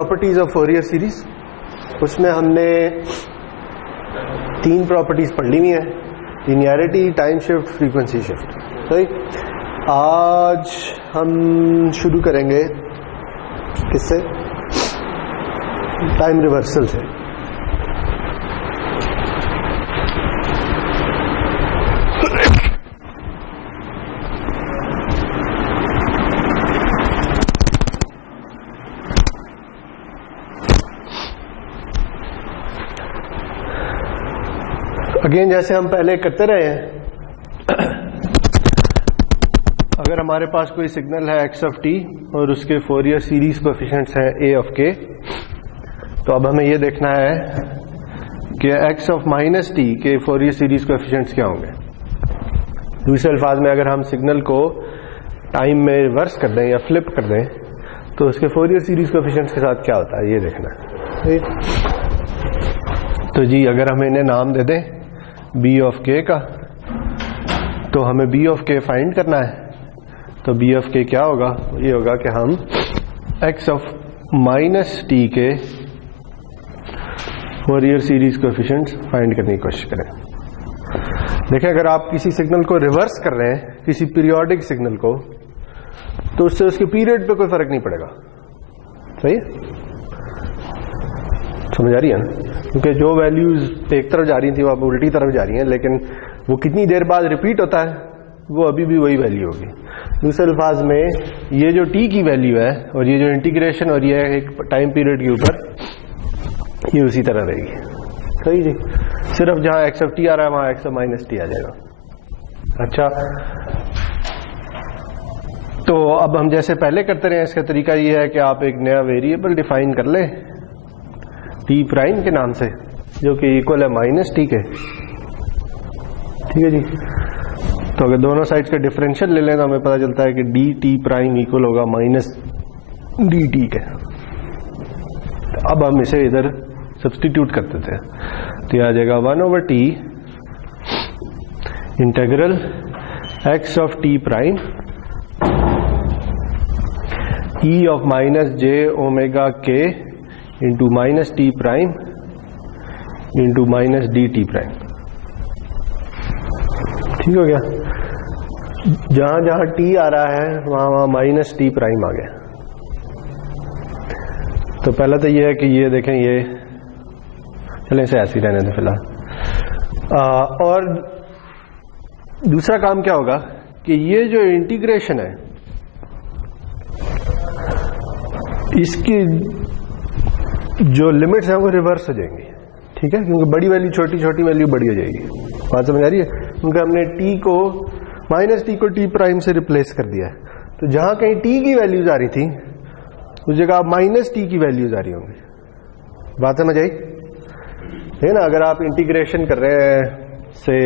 Properties of Fourier series, उसमें हमने 3 properties पढ़ ली हुई है, linearity, time shift, frequency shift. सही। आज हम शुरू करेंगे किससे? टाइम रिवर्सल से। अगेन जैसे हम पहले करते रहे हैं, अगर हमारे पास कोई सिग्नल है x ऑफ t और उसके फोरियर सीरीज कोएफिशिएंट्स हैं a ऑफ k, तो अब हमें यह देखना है कि x ऑफ माइनस t के फोरियर सीरीज कोएफिशिएंट्स क्या होंगे। दूसरे अल्फाज में अगर हम सिग्नल को टाइम में रिवर्स कर दें या फ्लिप कर दें तो उसके फोरियर सीरीज कोएफिशिएंट्स के साथ क्या होता है, ये देखना है। तो जी अगर हम इन्हें नाम दे दें b ऑफ k का, तो हमें b ऑफ k फाइंड करना है। तो b ऑफ k क्या होगा? ये होगा कि हम x ऑफ माइनस t के फोरियर सीरीज कोएफिशिएंट्स फाइंड करने की कोशिश करें। देखें, अगर आप किसी सिग्नल को रिवर्स कर रहे हैं, किसी पीरियोडिक सिग्नल को, तो उससे उसके पीरियड पे कोई फर्क नहीं पड़ेगा। सही है? समझ आ रही है ना? क्योंकि जो वैल्यूज एक तरफ जा रही थी वो अब उल्टी तरफ जा रही हैं, लेकिन वो कितनी देर बाद रिपीट होता है वो अभी भी वही वैल्यू होगी। दूसरे अल्फाज में ये जो t की वैल्यू है और ये जो इंटीग्रेशन और ये एक टाइम पीरियड के ऊपर, ये उसी तरह रहेगी। सही जी। सिर्फ जहां x ऑफ t आ रहा है वहां x ऑफ माइनस t आ जाएगा। अच्छा, तो अब हम जैसे पहले करते रहे, इसका तरीका ये है कि आप एक नया वेरिएबल डिफाइन कर लें t प्राइम के नाम से, जो कि इक्वल है माइनस t के। ठीक है जी। तो अगर दोनों साइड्स का डिफरेंशियल ले लें तो हमें पता चलता है कि dt प्राइम इक्वल होगा माइनस dt के। तो अब हम इसे इधर सब्स्टिट्यूट कर देते हैं, तो यह आ जाएगा 1/t integral x of t prime e of minus j omega k into minus T prime into minus D T prime. ठीक हो गया? जहां जहां टी आ रहा है वहां वहां माइनस टी प्राइम आ गया। तो पहला तो ये है कि ये देखें, ये चलें इसे ऐसे ही रहने दें फिलहाल। और दूसरा काम क्या होगा कि ये जो इंटीग्रेशन है इसकी जो लिमिट्स हैं वो रिवर्स हो जाएंगी। ठीक है? क्योंकि बड़ी वैल्यू छोटी, छोटी वैल्यू बड़ी हो जाएगी। बात समझ आ रही है? क्योंकि हमने t को माइनस टी को t प्राइम से रिप्लेस कर दिया है, तो जहां कहीं t की वैल्यूज आ रही थी उस जगह माइनस टी की वैल्यूज आ रही होंगी। बात समझ आई है ना? अगर आप इंटीग्रेशन कर रहे हैं, से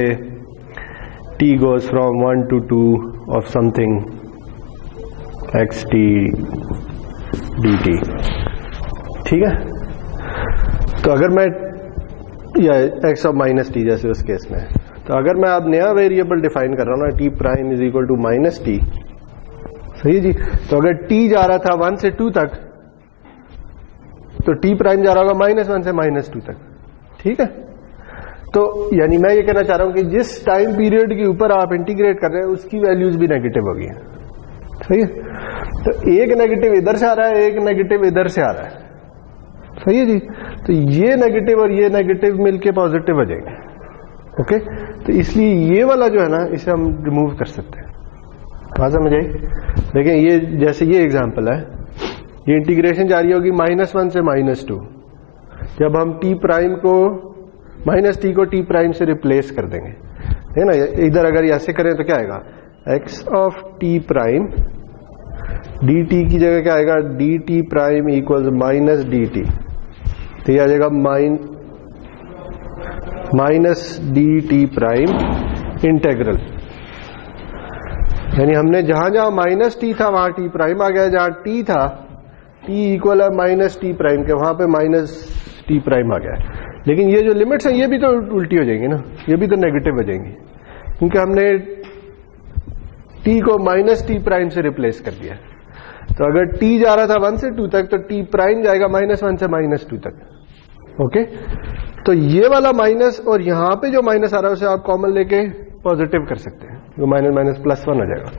t goes from 1 to 2 of something xt dt। ठीक है? तो अगर मैं, या x ऑफ माइनस टी जैसे उस केस में, तो अगर मैं अब नया वेरिएबल डिफाइन कर रहा हूं ना, t prime is equal to minus t. सही जी। तो अगर t जा रहा था 1 से 2 तक, तो t प्राइम जा रहा होगा -1 से -2 तक। ठीक है? तो यानी मैं ये कहना चाह रहा हूं कि जिस टाइम पीरियड के ऊपर आप इंटीग्रेट कर रहे हैं उसकी वैल्यूज भी नेगेटिव होगी। सही है? तो एक नेगेटिव इधर से आ रहा है, एक नेगेटिव इधर से आ रहा है। सही है जी। तो ये नेगेटिव और ये नेगेटिव मिलके पॉजिटिव हो जाएंगे। ओके? तो इसलिए ये वाला जो है ना, इसे हम रिमूव कर सकते हैं। बात समझ आई? देखें, ये जैसे ये एग्जांपल है, ये इंटीग्रेशन जारी होगी -1 से -2। जब हम t प्राइम को माइनस टी को t प्राइम से रिप्लेस कर देंगे, है ना? इधर अगर ऐसे करें तो क्या आएगा? x of t prime dt की जगह क्या आएगा? dt prime equals minus dt। तो ये आ जाएगा माइनस dt प्राइम इंटेग्रल। यानी हमने जहां जहां माइनस टी था वहां t प्राइम आ गया, जहां t था t इक्वल है माइनस टी प्राइम के, वहां पे माइनस टी प्राइम आ गया। लेकिन ये जो लिमिट्स हैं ये भी तो उल्टी हो जाएंगी ना, ये भी तो नेगेटिव हो जाएंगी, क्योंकि हमने t को माइनस टी प्राइम से रिप्लेस कर दिया। तो अगर t जा रहा था 1 से 2 तक तो t प्राइम जाएगा -1 से -2 तक। ओके, तो ये वाला माइनस और यहां पे जो माइनस आ रहा है उसे आप कॉमन लेके पॉजिटिव कर सकते हैं, तो -+1 हो जाएगा।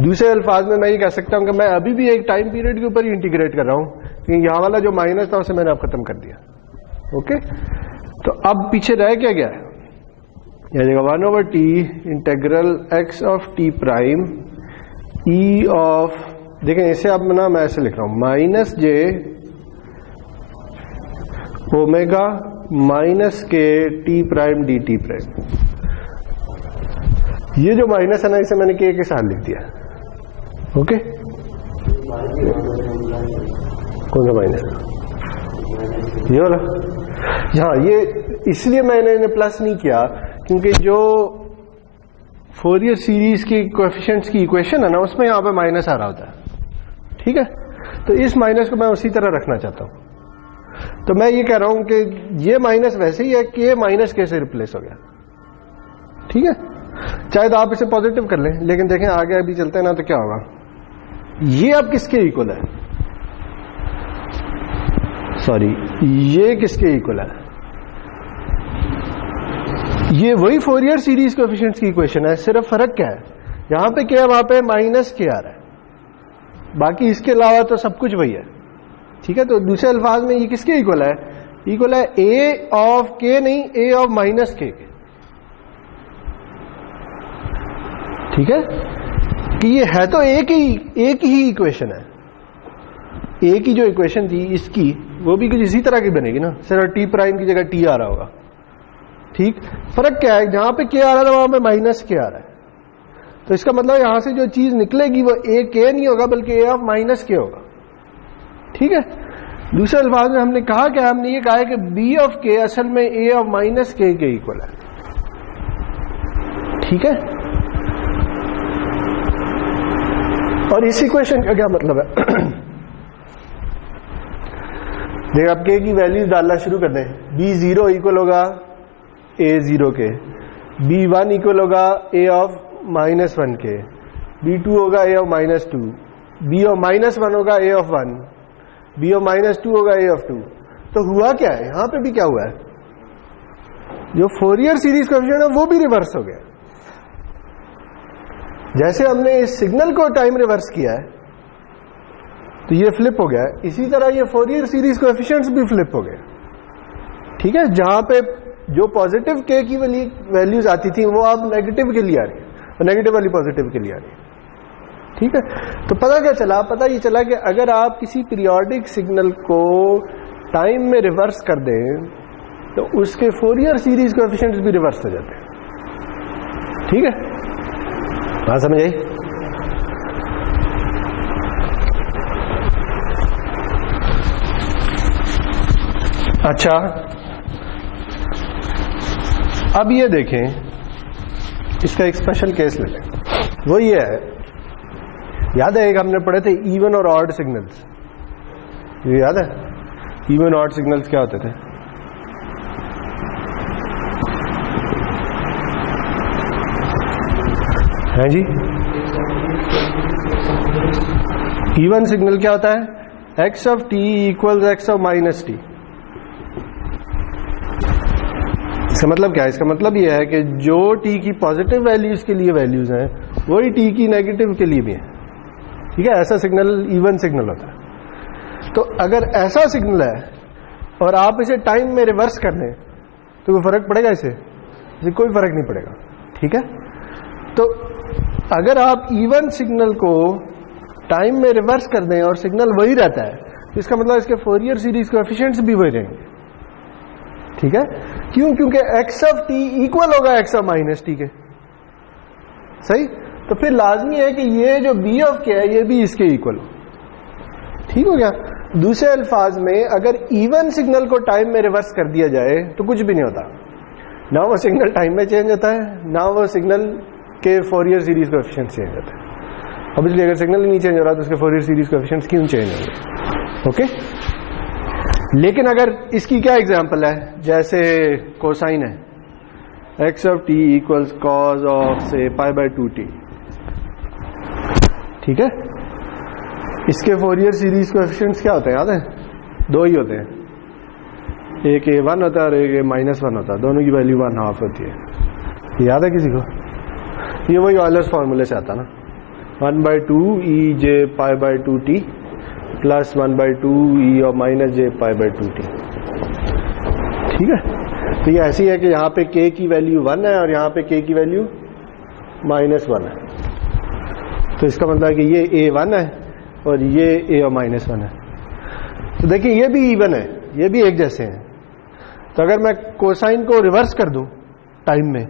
दूसरे अल्फाज में मैं ये कह सकता हूं कि मैं अभी भी एक टाइम पीरियड के ऊपर ही इंटीग्रेट कर रहा हूं, क्योंकि यहां वाला जो माइनस था उसे मैंने अब खत्म कर दिया। ओके, तो अब पीछे रह क्या गया है, यह जगह 1/t integral x of t prime e of, देखें इसे अब ना मैं ऐसे लिख रहा हूं -j omega -k t prime dt prime. ये जो माइनस है ना इसे मैंने k के साथ लिख दिया। ओके, कौन सा माइनस, ये वाला, हाँ ये इसलिए मैंने इन्हें प्लस नहीं किया क्योंकि जो फोरियर सीरीज की कोएफिशिएंट्स की इक्वेशन है ना उसमें यहां पे माइनस आ रहा होता है। ठीक है, तो इस माइनस को मैं उसी तरह रखना चाहता हूं। तो मैं ये कह रहा हूं कि ये माइनस वैसे ही है कि -k से रिप्लेस हो गया। ठीक है, चाहे तो आप इसे पॉजिटिव कर लें, लेकिन देखें आगे अभी चलते हैं ना तो क्या होगा, ये अब किसके इक्वल है, सॉरी ये किसके इक्वल है, ये वही फोरियर सीरीज कोएफिशिएंट्स की इक्वेशन है, सिर्फ फर्क क्या है, यहां पे क्या है वहां पे -k आ रहा है, बाकी इसके अलावा तो सब कुछ वही है। ठीक है, तो दूसरे अल्फाज में ये किसके इक्वल है, इक्वल है a ऑफ k, नहीं a ऑफ -k के। ठीक है, कि ये है तो एक ही इक्वेशन है, एक ही जो इक्वेशन थी इसकी वो भी कुछ इसी तरह की बनेगी ना, सिर्फ t प्राइम की जगह t आ रहा होगा। ठीक, फर्क क्या है, जहां पे k आ रहा था वहां पे -k आ रहा है, तो इसका मतलब यहां से जो चीज निकलेगी वो a k नहीं होगा बल्कि a ऑफ -k होगा। ठीक है, दूसरे अल्फाज में हमने कहा क्या, हमने ये कहा है कि b ऑफ k असल में a ऑफ -k के इक्वल है। ठीक है, और इस इक्वेशन का क्या मतलब है देख आप k की वैल्यूज डालना शुरू कर दें, b0 इक्वल होगा a0 के, b1 इक्वल होगा a ऑफ -1 के, b2 होगा a ऑफ -2, b ऑफ -1 होगा a ऑफ 1, b ऑफ -2 होगा a ऑफ 2। तो हुआ क्या है, यहां पे भी क्या हुआ है, जो फोरियर सीरीज कोएफिशिएंट है वो भी रिवर्स हो गया। जैसे हमने इस सिग्नल को टाइम रिवर्स किया है तो ये फ्लिप हो गया है, इसी तरह ये फोरियर सीरीज कोएफिशिएंट्स भी फ्लिप हो गए। ठीक है, जहां पे जो पॉजिटिव k की वैल्यूज आती थी वो अब नेगेटिव के लिए आ रही है और नेगेटिव वाली पॉजिटिव के लिए आ रही है। ठीक है, तो पता क्या चला, पता ये चला कि अगर आप किसी पीरियोडिक सिग्नल को टाइम में रिवर्स कर दें तो उसके फोरियर सीरीज कोएफिशिएंट्स भी रिवर्स हो जाते हैं। ठीक है, बात समझ आई। अच्छा, अब ये देखें, इसका एक स्पेशल केस ले लें, वो ये है, याद है एक हमने पढ़े थे इवन और ऑड सिग्नल्स, ये याद है इवन ऑड सिग्नल्स क्या होते थे, हैं जी, इवन सिग्नल क्या होता है, x of t equals x of -t। इसका मतलब क्या है, इसका मतलब यह है कि जो t की पॉजिटिव वैल्यूज के लिए वैल्यूज हैं वही t की नेगेटिव के लिए भी है। ठीक है, ऐसा सिग्नल इवन सिग्नल होता है। तो अगर ऐसा सिग्नल है और आप इसे टाइम में रिवर्स कर दें तो कोई फर्क पड़ेगा, इसे कोई फर्क नहीं पड़ेगा। ठीक है, तो अगर आप इवन सिग्नल को टाइम में रिवर्स कर दें और सिग्नल वही रहता है तो इसका मतलब इसके फोरियर सीरीज कोएफिशिएंट्स भी वही रहेंगे। ठीक है, क्यों, क्योंकि x ऑफ t इक्वल होगा x ऑफ -t के। सही, तो फिर लाजमी है कि ये जो b ऑफ k है ये भी इसके इक्वल हो। ठीक हो गया। दूसरे अल्फाज में अगर इवन सिग्नल को टाइम में रिवर्स कर दिया जाए तो कुछ भी नहीं होता, ना वो सिग्नल टाइम में चेंज होता है ना वो सिग्नल के फोरियर सीरीज कोएफिशिएंट्स चेंज होते हैं। अब इसलिए अगर सिग्नल नहीं चेंज हो रहा तो उसके फोरियर सीरीज कोएफिशिएंट्स क्यों चेंज होंगे। ओके, लेकिन अगर इसकी क्या एग्जांपल है, जैसे कोसाइन है, x of t equals cos of से π/2t। ठीक है, इसके फोरियर सीरीज कोएफिशिएंट्स क्या होते हैं याद है? दो ही होते हैं, एक a1 होता है और एक a-1 होता है, दोनों की वैल्यू 1/2 होती है। याद है किसी को? ये वही ऑयलर्स फार्मूले से आता ना, 1/2 e/j π/2t plus 1/2 e-j π/2t। ठीक है, तो ये ऐसी है कि यहाँ पे k की वैल्यू 1 है और यहाँ पे k की वैल्यू -1 है, तो इसका मतलब है कि ये a1 है और ये a-1 है। तो देखिए ये भी इवन है, ये भी एक जैसे हैं। तो अगर मैं कोसाइन को रिवर्स कर दूं टाइम में,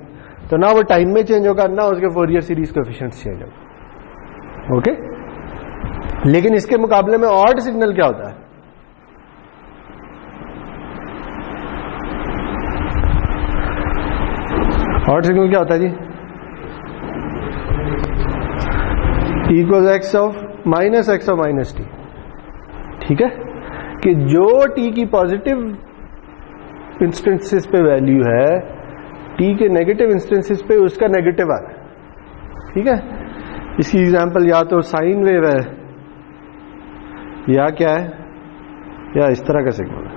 तो ना वो टाइम में चेंज होगा ना उसके फोरियर सीरीज कोएफिशिएंट्स चेंज होगा। ओके, लेकिन इसके मुकाबले में ऑड सिग्नल क्या होता है? ऑड सिग्नल क्या होता है जी? Equal x of -t। ठीक है, कि जो t की पॉजिटिव इंस्टेंसेस पे वैल्यू है, t के नेगेटिव इंस्टेंसेस पे उसका नेगेटिव आ रहा है। ठीक है, इसकी एग्जांपल या तो साइन वेव है या क्या है, या इस तरह का सिग्नल है।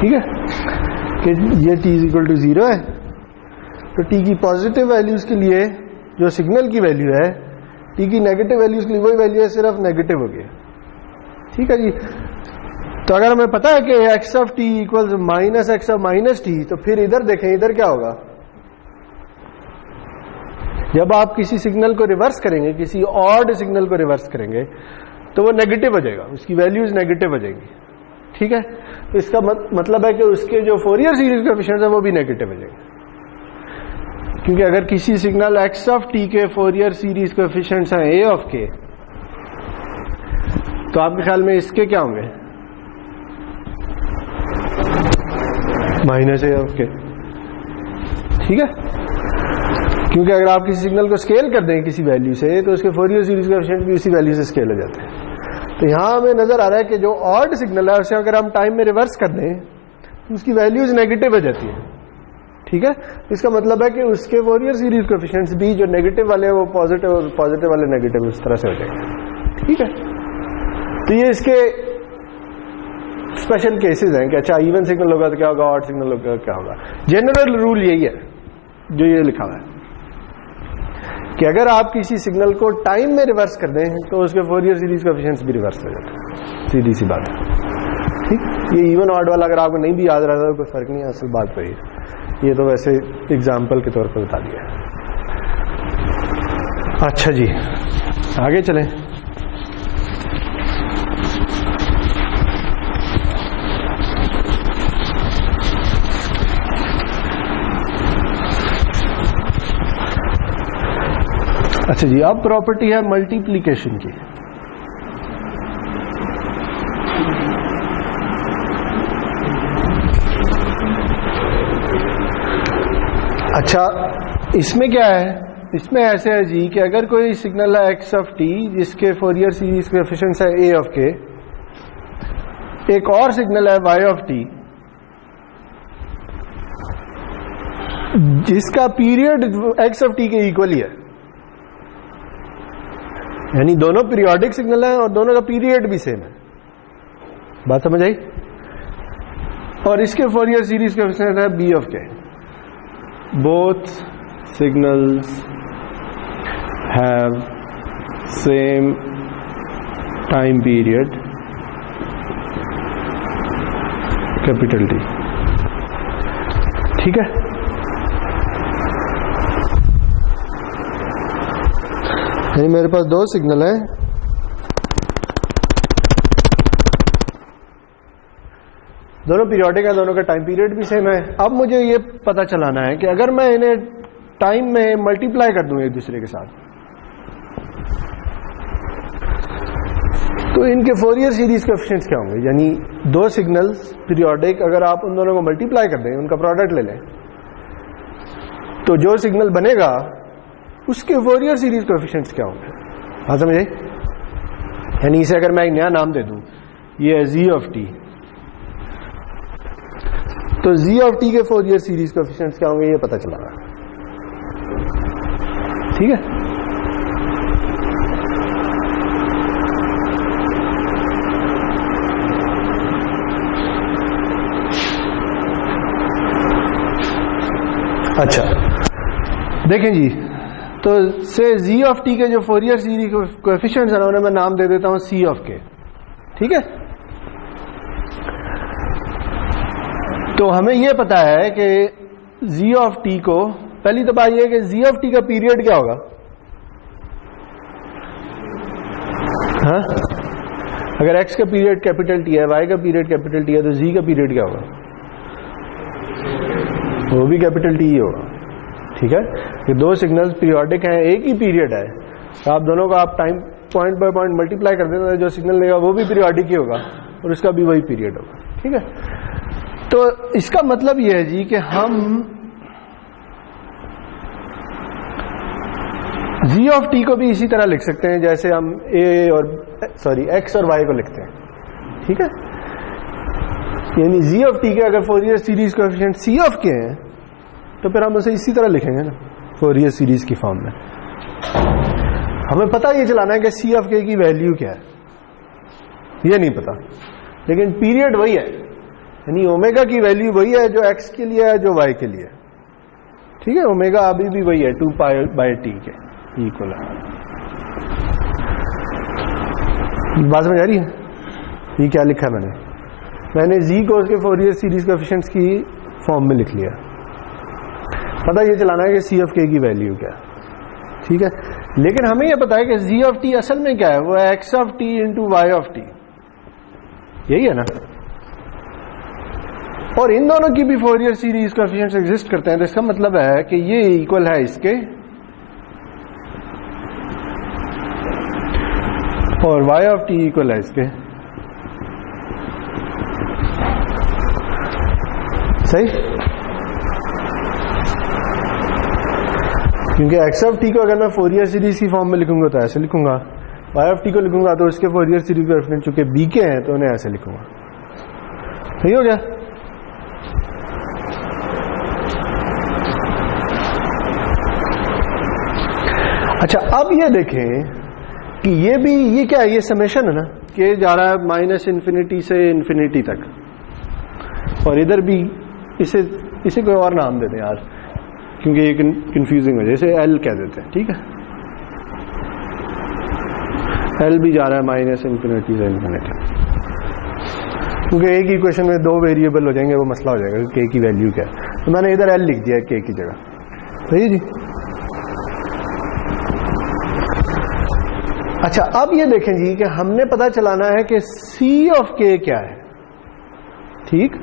ठीक है, कि ये t = 0 है, तो t की पॉजिटिव वैल्यूज के लिए जो सिग्नल की वैल्यू है, t की नेगेटिव वैल्यूज के लिए वही वैल्यू है, सिर्फ नेगेटिव हो गया। ठीक है जी, तो अगर हमें पता है कि x of t equals -x of -t, तो फिर इधर देखें, इधर क्या होगा? जब आप किसी सिग्नल को रिवर्स करेंगे, किसी ऑड सिग्नल को रिवर्स करेंगे, तो वो नेगेटिव हो जाएगा, उसकी वैल्यूज नेगेटिव हो जाएंगी। ठीक है, तो इसका मतलब है कि उसके जो फोरियर सीरीज कोएफिशिएंट्स है वो भी नेगेटिव हो जाएंगे, क्योंकि अगर किसी सिग्नल x ऑफ t के फोरियर सीरीज कोएफिशिएंट्स हैं a ऑफ k, तो आपके ख्याल में इसके क्या होंगे? -a of k। ठीक है, क्योंकि अगर आप किसी सिग्नल को स्केल कर दें किसी वैल्यू से, तो उसके फोरियर सीरीज कोएफिशिएंट भी उसी वैल्यू से स्केल हो जाते हैं। तो यहां हमें नजर आ रहा है कि जो ऑड सिग्नल है उसे अगर हम टाइम में रिवर्स कर दें, तो उसकी वैल्यूज नेगेटिव हो जाती है। ठीक है, इसका मतलब है कि उसके फोरियर सीरीज कोएफिशिएंट्स भी जो नेगेटिव वाले हैं वो पॉजिटिव, और पॉजिटिव वाले नेगेटिव, इस तरह से हो जाएंगे। ठीक है, तो ये इसके स्पेशल केसेस हैं कि अच्छा इवन सिग्नल होगा तो क्या होगा, ऑड सिग्नल होगा क्या होगा। जनरल रूल यही है जो ये लिखा हुआ है कि अगर आप किसी सिग्नल को टाइम में रिवर्स कर दें, तो उसके फोरियर सीरीज कोएफिशिएंट्स भी रिवर्स हो जाते हैं। सीधी सी बात है। ठीक, ये इवन ऑड वाला अगर आपको नहीं भी याद रहा तो कोई फर्क नहीं है, असल बात वही है। ये तो वैसे एग्जाम्पल के तौर पर बता दिया। अच्छा जी, आगे चलें। अच्छा जी, अब प्रॉपर्टी है मल्टीप्लिकेशन की। अच्छा, इसमें क्या है? इसमें ऐसे है जी कि अगर कोई सिग्नल है x ऑफ t जिसके फोरियर सीरीज कोएफिशिएंट्स है a ऑफ k, एक और सिग्नल है y ऑफ t जिसका पीरियड x ऑफ t के इक्वल ही है, यानी दोनों पीरियोडिक सिग्नल है और दोनों का पीरियड भी सेम है। बात समझ आई? और इसके फोरियर सीरीज कोएफिशिएंट है b of k। Both signals have same time period, capital T। ठीक है, यानी मेरे पास दो सिग्नल हैं, दोनों पीरियोडिक है, दोनों का टाइम पीरियड भी सेम है। अब मुझे ये पता चलाना है कि अगर मैं इन्हें टाइम में मल्टीप्लाई कर दूं एक दूसरे के साथ, तो इनके फोरियर सीरीज कोएफिशिएंट्स क्या होंगे? यानी दो सिग्नल्स पीरियोडिक, अगर आप उन दोनों को मल्टीप्लाई कर दें, उनका प्रोडक्ट ले लें, तो जो सिग्नल बनेगा उसके फोरियर सीरीज कोएफिशिएंट्स क्या होंगे? हाँ समझ आई? यानी इसे अगर मैं एक नया नाम दे दूं, ये है z ऑफ t, तो z ऑफ t के फोरियर सीरीज कोएफिशिएंट्स क्या होंगे ये पता चला रहा है। ठीक है, अच्छा देखें जी, तो से जी ऑफ टी के जो फोरियर सीरीज कोएफिशिएंट्स हैं उन्हें मैं नाम दे देता हूं सी ऑफ के, ठीक है। तो हमें यह पता है कि जी ऑफ टी को, पहली तो बात यह है कि जी ऑफ टी का पीरियड क्या होगा, हाँ? अगर एक्स का पीरियड कैपिटल टी है, वाई का पीरियड कैपिटल टी है, तो जी का पीरियड क्या होगा, वो भी कैपिटल टी ही होगा, ठीक है। ये दो सिग्नल्स पीरियोडिक हैं, एक ही पीरियड है, तो आप दोनों को आप time point by point multiply कर देते हैं, जो सिग्नल लेगा वो भी पीरियोडिक ही होगा और उसका भी वही पीरियड होगा, ठीक है। तो इसका मतलब यह है जी कि हम जी ऑफ टी को भी इसी तरह लिख सकते हैं जैसे हम एक्स और वाई को लिखते हैं, ठीक है। यानी जी ऑफ टी के अगर Fourier series coefficient c of k हैं तो फिर हम उसे इसी तरह लिखेंगे ना, फोरियर सीरीज की फॉर्म में। हमें पता ये चलाना है कि सी ऑफ के की वैल्यू क्या है, ये नहीं पता, लेकिन पीरियड वही है, यानी ओमेगा की वैल्यू वही है जो एक्स के लिए है, जो वाई के लिए, ठीक है। ओमेगा अभी भी वही है 2π/t के इक्वल है। बात समझ आ रही है? ये क्या लिखा है मैंने जी को उसके फोरियर सीरीज कोएफिशिएंट्स की फॉर्म में लिख लिया। पता ये चलाना है कि सी ऑफ के की वैल्यू क्या, ठीक है। लेकिन हमें यह पता है कि जी ऑफ टी असल में क्या है, वो है x of t into y of t, यही है ना। और इन दोनों की भी फोरियर सीरीज कोएफिशिएंट्स एग्जिस्ट करते हैं, तो इसका मतलब है कि ये इक्वल है इसके, और y ऑफ t इक्वल है इसके, सही। क्योंकि x ऑफ t को अगर मैं फोरियर सीरीज की फॉर्म में लिखूंगा तो ऐसे लिखूंगा, y ऑफ t को लिखूंगा तो उसके फोरियर सीरीज कोएफिशिएंट चूंकि b के हैं तो उन्हें ऐसे लिखूंगा, सही हो गया। अच्छा अब ये देखें कि ये क्या है, ये समेशन है ना, कि जा रहा है माइनस इन्फिनिटी से इन्फिनिटी तक, और इधर भी इसे कोई और नाम देते हैं यार, क्योंकि ये कंफ्यूजिंग हो जाए, इसे एल कह देते हैं, ठीक है। एल भी जा रहा है माइनस इन्फिनिटी से इन्फिनिटी, क्योंकि एक ही इक्वेशन में दो वेरिएबल हो जाएंगे, वो मसला हो जाएगा के की वैल्यू क्या है, तो मैंने इधर एल लिख दिया के की जगह, सही जी। अच्छा अब ये देखें जी कि हमने पता चलाना है कि सी ऑफ के क्या है, ठीक।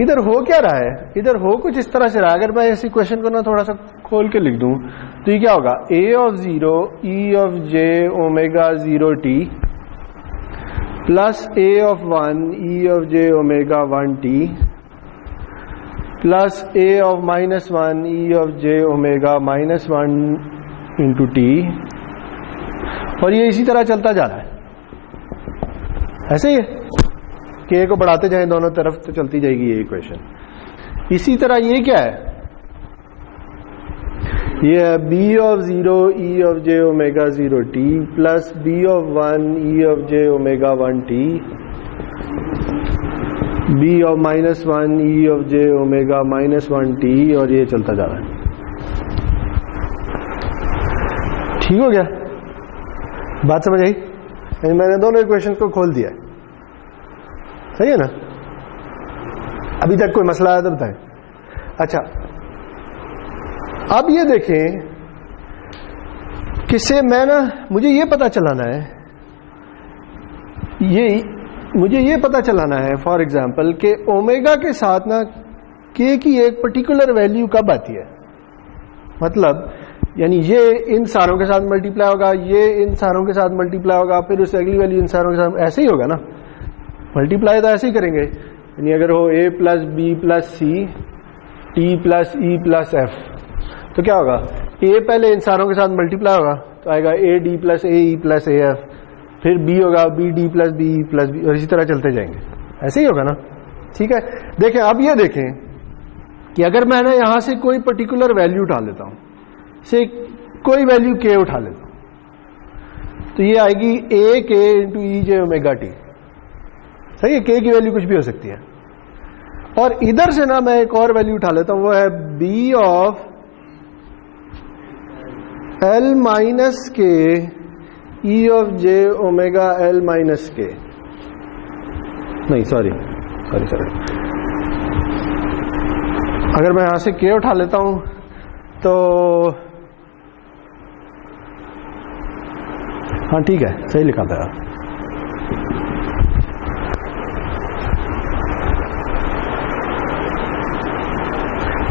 इधर हो क्या रहा है, इधर हो कुछ इस तरह से रहा है। अगर मैं इस इक्वेशन को ना थोड़ा सा खोल के लिख दूं तो ये क्या होगा, a of 0 e of j omega 0 t plus a of 1 e of j omega 1 t plus a of -1 e of j omega -1 into t, और ये इसी तरह चलता जा रहा है, ऐसे ही है कि a को बढ़ाते जाएं दोनों तरफ तो चलती जाएगी ये इक्वेशन। इसी तरह ये क्या है, ये है b of 0 e of j omega 0 t plus b of 1 e of j omega 1 t b of -1 e of j omega -1 t, और ये चलता जा रहा है, ठीक हो गया। बात समझ आई? मैंने दोनों इक्वेशन को खोल दिया, सही है ना। अभी तक कोई मसला आया तो बताएं। अच्छा अब ये देखें किससे मैं ना, मुझे ये पता चलाना है, मुझे ये पता चलाना है फॉर एग्जांपल कि ओमेगा के साथ ना के की एक पर्टिकुलर वैल्यू कब आती है, मतलब यानी ये इन सारों के साथ मल्टीप्लाई होगा, ये इन सारों के साथ मल्टीप्लाई होगा, फिर उससे अगली वैल्यू इन सारों के साथ, ऐसे ही होगा ना। मल्टीप्लाई तो ऐसे ही करेंगे, यानी अगर हो a plus b plus c t plus e plus f, तो क्या होगा, a पहले इन सारों के साथ मल्टीप्लाई होगा तो आएगा a d plus a e plus a f, फिर b होगा b d plus b e plus b, और इसी तरह चलते जाएंगे, ऐसे ही होगा ना, ठीक है। देखें अब ये देखें कि अगर मैं ना यहां से कोई पर्टिकुलर वैल्यू उठा लेता हूं, से कोई वैल्यू k उठा लेता हूं, तो ये आएगी a k into E j omega T, सही है। k की वैल्यू कुछ भी हो सकती है, और इधर से ना मैं एक और वैल्यू उठा लेता हूं, वो है बी ऑफ एल माइनस के ई of J omega L minus के, नहीं सॉरी, अगर मैं यहां से के उठा लेता हूं तो हाँ ठीक है, सही लिखा था यार।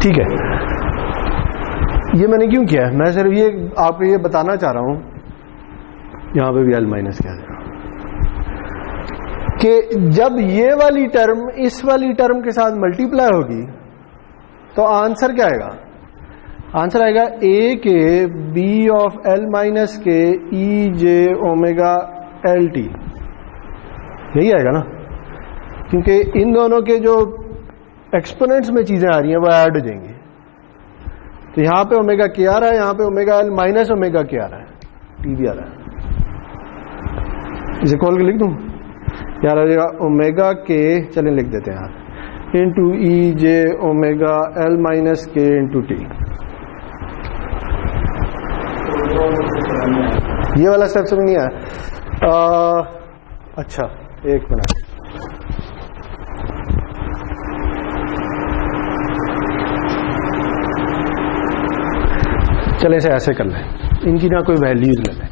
ठीक है, ये मैंने क्यों किया है, मैं सिर्फ ये आपको ये बताना चाह रहा हूं, यहां पे भी एल माइनस क्या है कि जब ये वाली टर्म इस वाली टर्म के साथ मल्टीप्लाई होगी तो आंसर क्या आएगा, आंसर आएगा ए के बी ऑफ एल माइनस के ई जे ओमेगा एल टी, यही आएगा ना, क्योंकि इन दोनों के जो एक्सपोनेंट्स में चीजें आ रही हैं वो ऐड हो जाएंगी। तो यहां पे ओमेगा के आ रहा है, यहां पे ओमेगा एल माइनस ओमेगा के आ रहा है, टी भी आ रहा है, इसे खोल के लिख दूं यार, आ जाएगा ओमेगा के, चलें लिख देते हैं यार, इंटू ई जे ओमेगा एल माइनस के इंटू टी। ये वाला स्टेप समझ नहीं आया? अच्छा एक मिनट, चले इसे ऐसे कर लें, इनकी ना कोई वैल्यूज ले लें,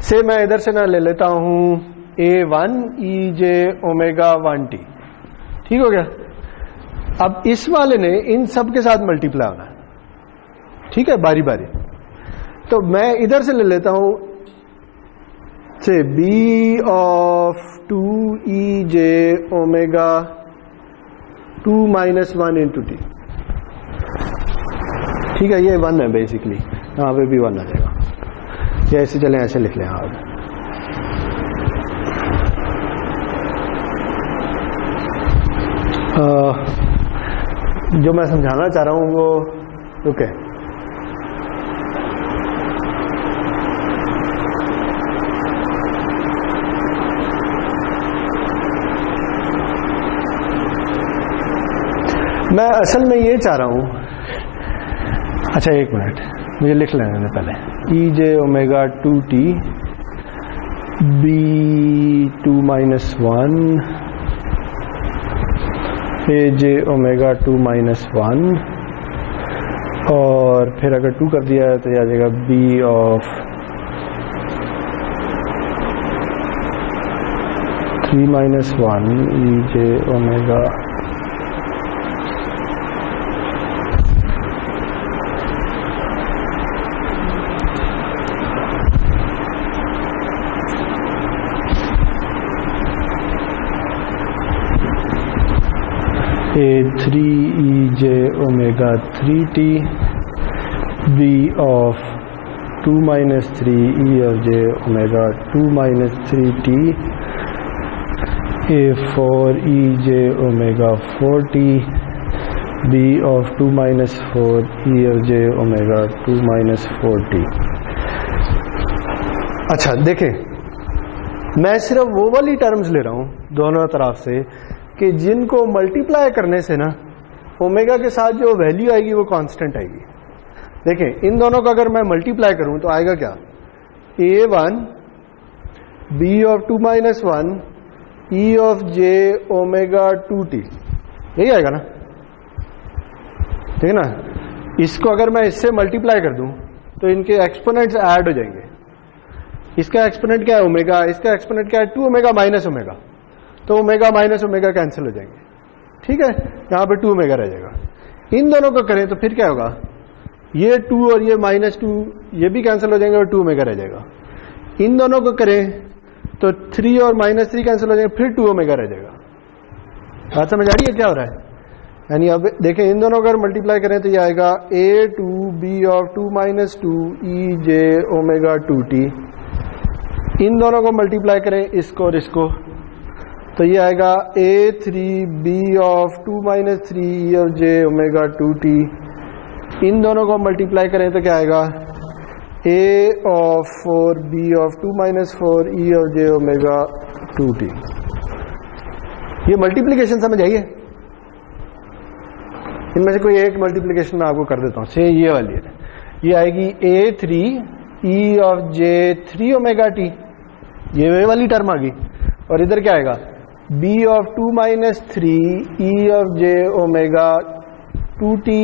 से मैं इधर से ना ले लेता हूं A1 ई जे ओमेगा 1t, ठीक हो गया। अब इस वाले ने इन सब के साथ मल्टीप्लाई होना है, ठीक है, बारी बारी। तो मैं इधर से ले लेता हूं से b of 2 E j omega 2 minus 1 into T, ठीक है, ये 1 है बेसिकली, यहां पे भी 1 आ जाएगा, ये ऐसे चलें, ऐसे लिख लें आप। जो मैं समझाना चाह रहा हूं वो रुके, मैं असल में ये चाह रहा हूं, अच्छा एक मिनट मुझे लिख लेने दें पहले, ई j omega 2t B 2 minus 1 ए जे ओमेगा 2 माइनस 1, और फिर अगर 2 कर दिया है तो आ जाएगा b of 3 minus 1 e j omega A3 e j omega 3t b of 2 minus 3 e of j omega 2 minus 3t A4 e j omega 4t b of 2 minus 4 e of j omega 2 minus 4t। अच्छा देखें, मैं सिर्फ वो वाली terms ले रहा हूं दोनों तरफ से कि जिनको मल्टीप्लाई करने से ना ओमेगा के साथ जो वैल्यू आएगी वो कांस्टेंट आएगी। देखें इन दोनों को अगर मैं मल्टीप्लाई करूं तो आएगा क्या, A1 b of 2 minus 1 e of j omega 2t, यही आएगा ना, ठीक है ना। इसको अगर मैं इससे मल्टीप्लाई कर दूं तो इनके एक्सपोनेंट्स ऐड हो जाएंगे। इसका एक्सपोनेंट क्या है ओमेगा, इसका एक्सपोनेंट क्या है 2 ओमेगा माइनस ओमेगा, तो ओमेगा माइनस ओमेगा कैंसिल हो जाएंगे, ठीक है, यहां पे 2 ओमेगा रह जाएगा। इन दोनों को करें तो फिर क्या होगा, ये 2 और ये माइनस 2 ये भी कैंसिल हो जाएंगे और 2 ओमेगा रह जाएगा। इन दोनों को करें तो 3 और माइनस 3 कैंसिल हो जाएंगे, फिर 2 ओमेगा रह जाएगा। बात समझ आ रही है क्या हो रहा है? यानी अब देखें इन दोनों को अगर मल्टीप्लाई करें तो ये आएगा A2 b of 2 minus 2 e j omega 2t। इन दोनों को मल्टीप्लाई करें इसको और इसको तो ये आएगा A3 b of 2 minus 3 e of j omega 2t। इन दोनों को मल्टीप्लाई करें तो क्या आएगा A of 4 b of 2 minus 4 e of j omega 2t। ये मल्टीप्लीकेशन समझ आइए, इनमें से कोई एक मल्टीप्लिकेशन मैं आपको कर देता हूँ। से ये वाली है, ये आएगी A3 E of J3 omega T, ये वाली टर्म आ गई। और इधर क्या आएगा, B of 2 minus 3 E of J omega 2t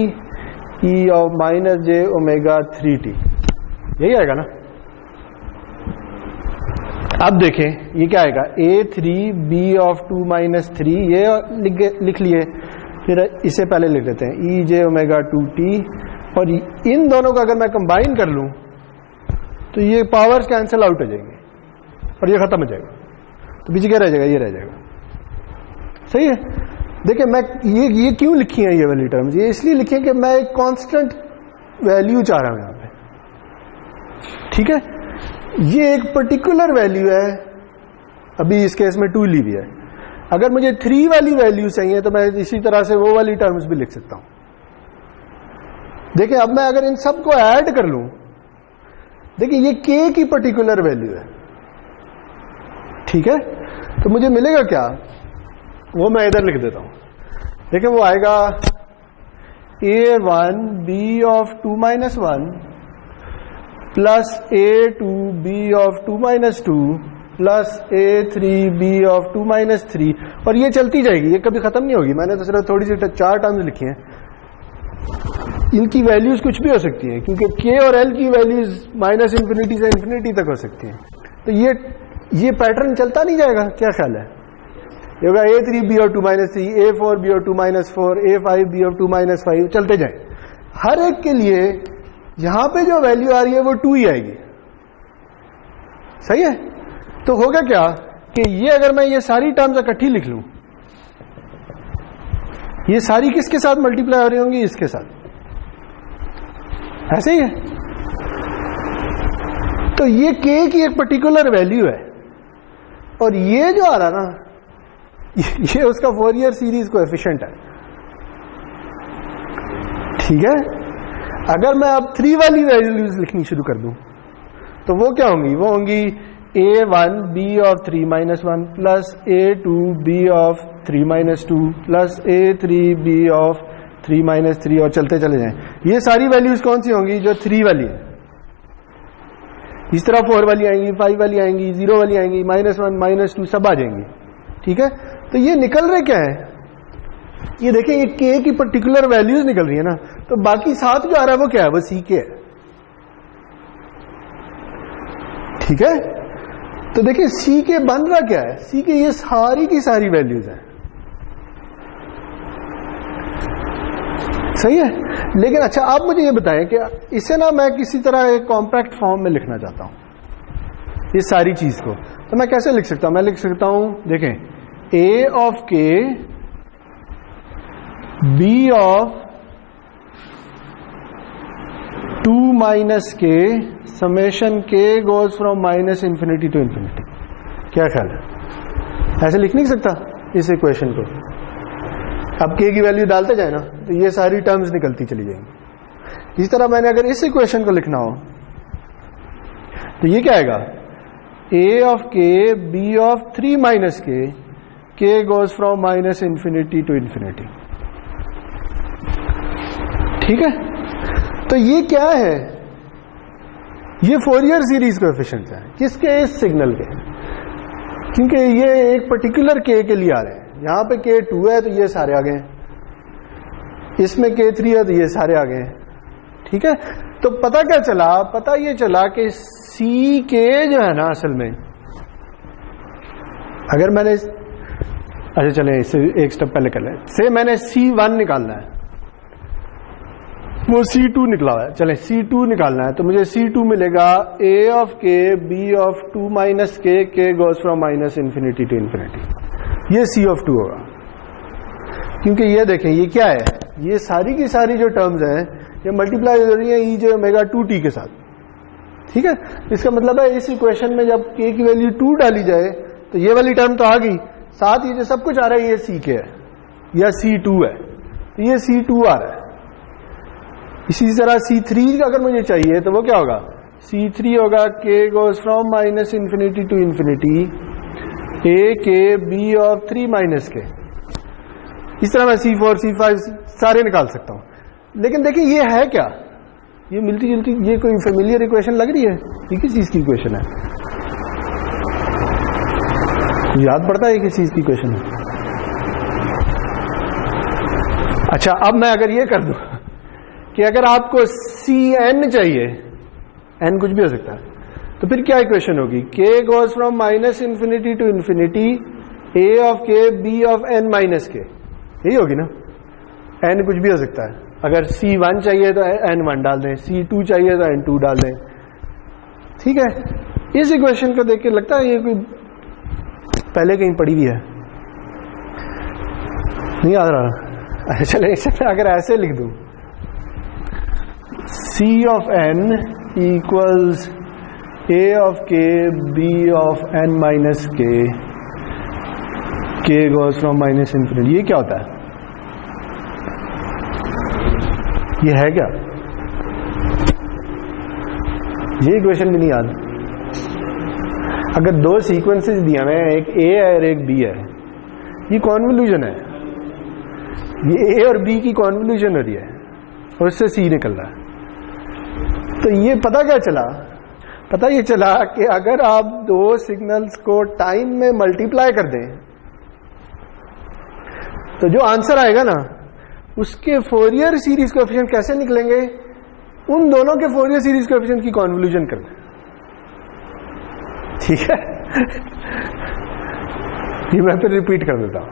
E of minus J omega 3t, यही आएगा ना। अब देखें ये क्या आएगा, A3 B ऑफ 2 माइनस 3, ये लिख लिए, फिर इसे पहले लिख लेते हैं E J ओमेगा 2t, और इन दोनों का अगर मैं कंबाइन कर लूं तो ये पावर्स कैंसिल आउट हो जाएंगे और ये खत्म हो जाएगा, तो पीछे क्या रह जाएगा, ये रह जाएगा। सही है। देखिए मैं ये क्यों लिखी है ये वाली टर्म्स, ये इसलिए लिखी है कि मैं एक कांस्टेंट वैल्यू चाह रहा हूं यहां पे, ठीक है। ये एक पर्टिकुलर वैल्यू है, अभी इस केस में 2 ली हुई है। अगर मुझे 3 वाली वैल्यू चाहिए तो मैं इसी तरह से वो वाली टर्म्स भी लिख सकता हूं। देखिए अब मैं अगर इन सब को ऐड कर लूं, देखिए ये k की पर्टिकुलर वैल्यू है, ठीक है, तो मुझे मिलेगा क्या, वो मैं इधर लिख देता हूं। देखिए वो आएगा A1 B of 2 minus 1 plus A2 B of 2 minus 2 plus A3 B of 2 minus 3, और ये चलती जाएगी, ये कभी खत्म नहीं होगी। मैंने तो सिर्फ थोड़ी सी 4 टर्म्स लिखी हैं, इनकी वैल्यूज कुछ भी हो सकती हैं, क्योंकि K और L की वैल्यूज माइनस इंफिनिटी से इंफिनिटी तक हो सकती हैं। तो ये पैटर्न चलता नहीं जाएगा, क्या ख्याल है। ये होगा A3 B of 2 minus 3, A4 B of 2 minus 4, A5 B of 2 minus 5, चलते जाए। हर एक के लिए यहां पे जो वैल्यू आ रही है वो 2 ही आएगी, सही है। तो होगा क्या कि ये अगर मैं ये सारी टर्म्स इकट्ठी लिख लूं, ये सारी किसके साथ मल्टीप्लाई हो रही होंगी, इसके साथ, ऐसे ही है। तो ये k की एक पर्टिकुलर वैल्यू है, और ये जो आ रहा ना, ये उसका फोरियर सीरीज कोएफिशिएंट है, ठीक है। अगर मैं अब 3 वाली वैल्यूज लिखनी शुरू कर दूं तो वो क्या होंगी, वो होंगी A1 B of 3 minus 1 plus A2 B of 3 minus 2 plus A3 B of 3 minus 3, और चलते चले जाएं। ये सारी वैल्यूज कौन सी होंगी, जो 3 वाली है। इस तरह 4 वाली आएंगी, 5 वाली आएंगी, 0 वाली आएंगी, -1 -2 सब आ जाएंगी, ठीक है। तो ये निकल रहे क्या है, ये देखें ये k की पर्टिकुलर वैल्यूज निकल रही है ना, तो बाकी साथ जो आ रहा है वो क्या है, वो ck है, ठीक है। तो देखिए ck बन रहा क्या है, ck ये सारी की सारी वैल्यूज हैं, सही है। लेकिन अच्छा आप मुझे ये बताएं कि इसे ना मैं किसी तरह एक कॉम्पैक्ट फॉर्म में लिखना चाहता हूं ये सारी चीज को, तो मैं कैसे लिख सकता हूं, मैं लिख सकता हूं, देखें A of k B of 2 minus k summation k goes from minus infinity to infinity, क्या ख्याल है। ऐसे लिख नहीं सकता इस इक्वेशन को, अब k की वैल्यू डालते जाए ना तो ये सारी टर्म्स निकलती चली जाएंगी। इस तरह मैंने अगर इस इक्वेशन को लिखना हो तो ये क्या आएगा, A of k B of 3 minus k goes from minus infinity to infinity, ठीक है। तो ये क्या है, ये फोरियर सीरीज कोएफिशिएंट्स हैं, किसके, इस सिग्नल के, क्योंकि ये एक पर्टिकुलर k के लिए आ रहे हैं। यहां पे k2 है तो ये सारे आ गए, इसमें k3 है तो ये सारे आ गए, ठीक है। तो पता क्या चला, पता ये चला कि ck जो है ना, असल में अगर मैंने, अच्छा चले इससे एक स्टेप पहले कर लें, से मैंने C1 निकालना है, वो C2 निकला हुआ है, चले C2 निकालना है, तो मुझे C2 मिलेगा A of k B of 2 minus k goes from minus infinity to infinity, ये C ऑफ 2 होगा। क्योंकि ये देखें ये क्या है, ये सारी की सारी जो टर्म्स हैं ये मल्टीप्लाई हो रही है E J ओमेगा 2t के साथ, ठीक है। इसका मतलब है इस इक्वेशन में जब k की वैल्यू 2 डाली जाए तो ये वाली टर्म तो आ गई, साथ ही जो सब कुछ आ रहा है ये ck है या C2 है, तो ये C2 आ रहा है। इसी तरह C3 का अगर मुझे चाहिए तो वो क्या होगा, C3 होगा k goes from minus infinity to infinity A k B of 3 minus k, इस तरह मैं C4 C5 सारे निकाल सकता हूं। लेकिन देखिए ये है क्या, ये मिलती जुलती, ये कोई फेमिलियर इक्वेशन लग रही है? ये किस चीज की इक्वेशन है? याद पड़ता है किस चीज की इक्वेशन है? अच्छा, अब मैं अगर ये कर दूं कि अगर आपको Cn चाहिए, n कुछ भी हो सकता है, तो फिर क्या इक्वेशन होगी? k goes from -infinity to infinity a of k b of n minus k, यही होगी ना? n कुछ भी हो सकता है। अगर C1 चाहिए तो n1 डाल दें, C2 चाहिए तो n2 डाल दें। ठीक है, इस इक्वेशन को देख के लगता है ये कोई पहले कहीं पड़ी हुई है, नहीं याद रहा। चले अगर ऐसे लिख दूं, C of n equals a of k b of n minus k, k goes from minus infinity, ये क्या होता है? ये है क्या? ये इक्वेशन भी नहीं याद। अगर दो सीक्वेंसेस दिया हुए हैं, एक a है और एक b है, ये कॉन्वोल्यूशन है, ये a और b की कॉन्वोल्यूशन हो रही है और उससे c निकल रहा है। तो ये पता क्या चला? पता ये चला कि अगर आप दो सिग्नल्स को टाइम में मल्टीप्लाई कर दें तो जो आंसर आएगा ना, उसके फोरियर सीरीज कोएफिशिएंट कैसे निकलेंगे? उन दोनों के फोरियर सीरीज कोएफिशिएंट की कॉन्वोल्यूशन कर दें। ठीक है, ये मैं फिर रिपीट कर देता हूं।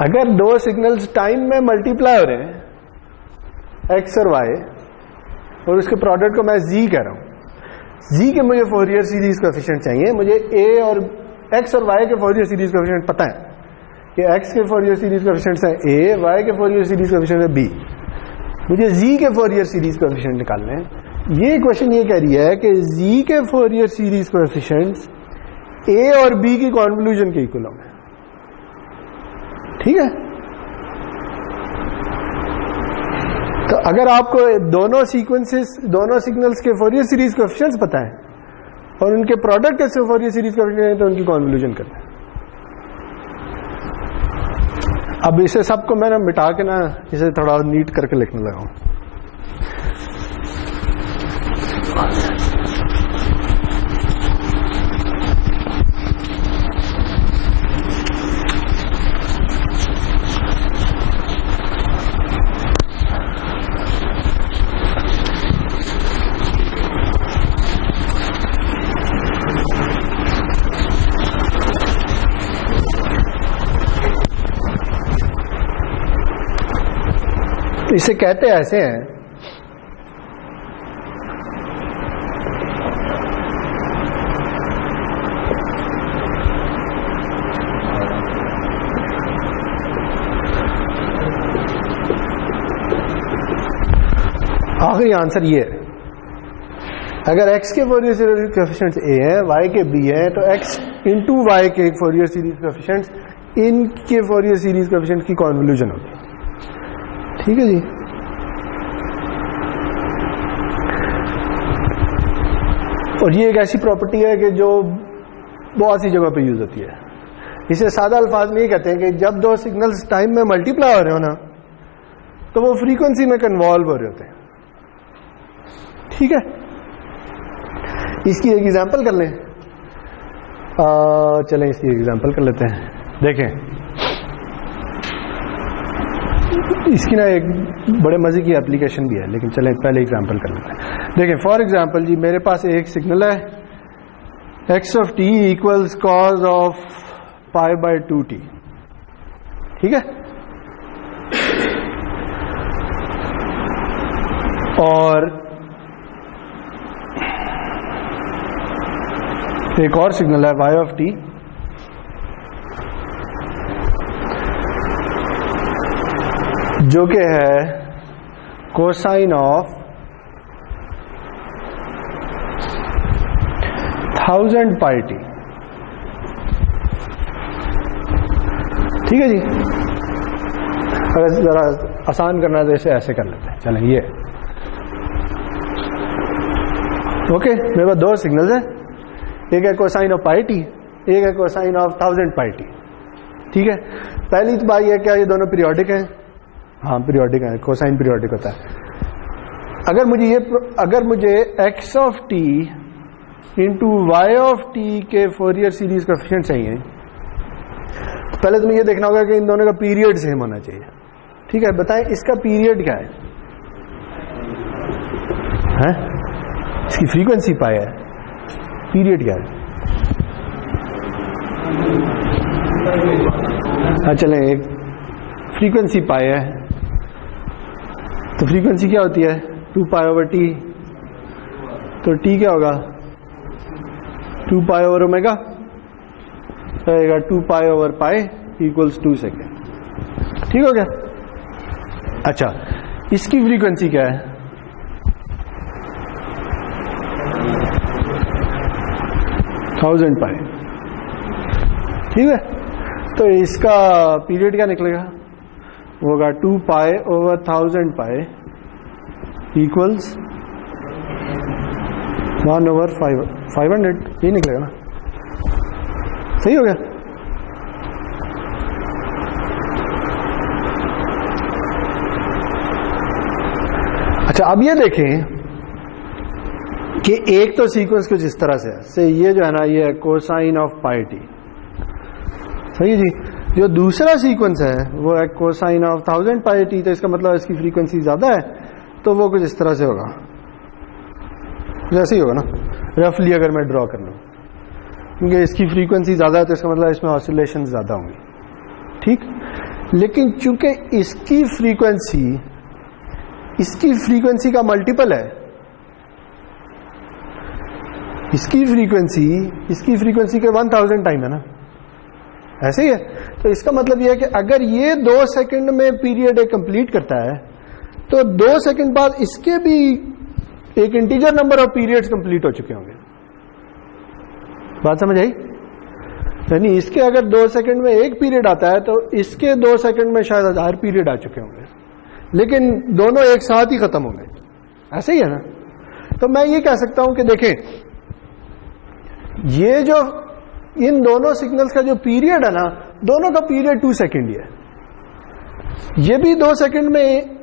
अगर दो सिग्नल्स टाइम में मल्टीप्लाई हो रहे हैं, x और y, और उसके प्रोडक्ट को मैं z कह रहा हूं, z के मुझे फोरियर सीरीज कोएफिशिएंट चाहिए। मुझे a और x और y के फोरियर सीरीज कोएफिशिएंट पता है कि x के फोरियर सीरीज कोएफिशिएंट्स हैं a, y के फोरियर सीरीज कोएफिशिएंट है b। मुझे z के फोरियर सीरीज कोएफिशिएंट निकालने हैं। ये क्वेश्चन ये कह रही है कि z के फोरियर सीरीज कोएफिशिएंट्स a और b की कॉन्वोल्यूशन के इक्वल होंगे। ठीक है, तो अगर आपको दोनों सीक्वेंसेस, दोनों सिग्नल्स के फोरियर सीरीज कोएफिशिएंट्स पता है और उनके प्रोडक्ट के फोरियर सीरीज कोएफिशिएंट है, तो उनकी कॉन्वोल्यूशन करना है। अब इसे सबको मैं ना मिटा के ना इसे थोड़ा नीट करके लिखने लगा हूं। इसे कहते ऐसे हैं, आखिरी आंसर ये है, अगर x के फोरियर सीरीज कोएफिशिएंट्स a है, y के b है, तो x इंटू y के फोरियर सीरीज कोएफिशिएंट्स इनके फोरियर सीरीज कोएफिशिएंट की कॉन्वोल्यूशन होगी। ठीक है जी। और ये एक ऐसी प्रॉपर्टी है कि जो बहुत सी जगह पे यूज होती है। इसे सादा अल्फाज में ये कहते हैं कि जब दो सिग्नल्स टाइम में मल्टीप्लाई हो रहे हो ना, तो वो फ्रीक्वेंसी में कन्वॉल्व हो रहे होते हैं। ठीक है, इसकी एक एग्जांपल कर लें। चलें इसकी एग्जांपल कर लेते हैं। देखें, इसकी ना एक बड़े मजे की एप्लीकेशन भी है, लेकिन चलें पहले एग्जांपल कर लेते हैं। देखें, फॉर एग्जांपल जी, मेरे पास एक सिग्नल है x of t equals cos of pi by 2t। ठीक है, और एक और सिग्नल है y of t जो कि है कोसाइन ऑफ 1000 पाई t। ठीक है जी, अगर जरा आसान करना है तो इसे ऐसे कर लेते हैं। चलें, ये ओके, मेरे पास दो सिग्नल्स हैं, एक है कोसाइन ऑफ पाई t, एक है कोसाइन ऑफ 1000 पाई t। ठीक है, पहली तो बात यह है क्या ये दोनों पीरियोडिक हैं? हाँ पीरियोडिक है, कोसाइन पीरियोडिक होता है। अगर मुझे x of t into y of t के फोरियर सीरीज कोएफिशिएंट चाहिए, तो पहले तुम्हें ये देखना होगा कि इन दोनों का पीरियड सेम होना चाहिए। ठीक है, बताएं इसका पीरियड क्या है? इसकी फ्रीक्वेंसी पाई है, पीरियड क्या है? हाँ चलें, एक फ्रीक्वेंसी पाई है, तो फ्रीक्वेंसी क्या होती है? 2 पाई ओवर टी। तो टी क्या होगा? 2 पाई ओवर ओमेगा, रहेगा 2 पाई ओवर पाई इक्वल्स 2 सेकेंड। ठीक हो गया? अच्छा, इसकी फ्रीक्वेंसी क्या है? 1000 पाई। ठीक है, तो इसका पीरियड क्या निकलेगा? वो होगा 2 पाई ओवर 1000 पाई इक्वल्स 1 ओवर 500। ये निकलेगा ना? सही हो गया? अच्छा, अब ये देखें कि एक तो सीक्वेंस कुछ इस तरह से है, से ये जो है ना, ये है कोसाइन ऑफ पाई टी। सही है जी। जो दूसरा सीक्वेंस है वो है कोसाइन ऑफ 1000 पाई टी, तो इसका मतलब इसकी फ्रीक्वेंसी ज्यादा है, तो वो कुछ इस तरह से होगा, जैसे ही होगा ना, रफली अगर मैं ड्रॉ कर लूँ, क्योंकि इसकी फ्रीक्वेंसी ज्यादा है तो इसका मतलब इसमें ऑसिलेशन ज्यादा होंगी। ठीक, लेकिन चूंकि इसकी फ्रीक्वेंसी का मल्टीपल है, इसकी फ्रीक्वेंसी के 1000 टाइम है ना, ऐसे ही है। तो इसका मतलब यह है कि अगर ये 2 सेकंड में पीरियड कंप्लीट करता है, तो 2 सेकंड बाद इसके भी एक integer number of periods complete हो चुके होंगे। बात समझ आई? यानी इसके अगर 2 सेकंड में एक पीरियड आता है, तो इसके 2 सेकंड में शायद 1000 पीरियड आ चुके होंगे, लेकिन दोनों एक साथ ही खत्म होंगे। ऐसे ही है ना? तो मैं ये कह सकता हूं कि देखें, ये जो इन दोनों सिग्नल्स का जो पीरियड है ना, दोनों का पीरियड 2 सेकंड ही है। ये भी 2 सेकंड में